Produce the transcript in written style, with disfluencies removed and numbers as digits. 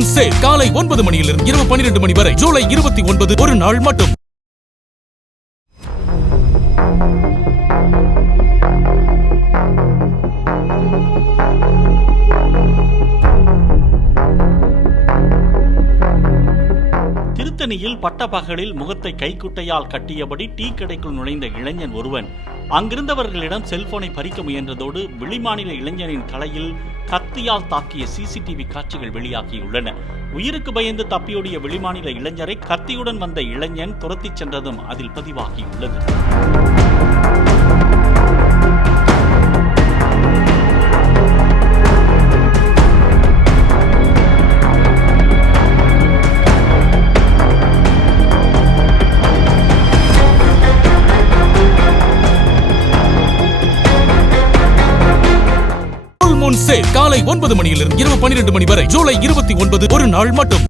Moon sale காலை 9 மணியிலிருந்து இரவு 12 மணி வரை ஜூலை 29 ஒரு நாள் மட்டும். திருத்தணியில் பட்டப்பகலில் முகத்தை கைக்குட்டையால் கட்டியபடி டீ கடைக்குள் நுழைந்த இளைஞன் ஒருவன் அங்கிருந்தவர்களிடம் செல்போனை பறிக்க முயன்றதோடு வெளிமாநில இளைஞனின் தலையில் கத்தியால் தாக்கிய சிசிடிவி காட்சிகள் வெளியாகியுள்ளன. உயிருக்கு பயந்து தப்பியோடிய வெளிமாநில இளைஞரை கத்தியுடன் வந்த இளைஞன் துரத்திச் சென்றதும் அதில் பதிவாகியுள்ளது. மூன் சேல் காலை 9 மணியிலிருந்து இரவு 12 மணி வரை ஜூலை 29 ஒரு நாள் மட்டும்.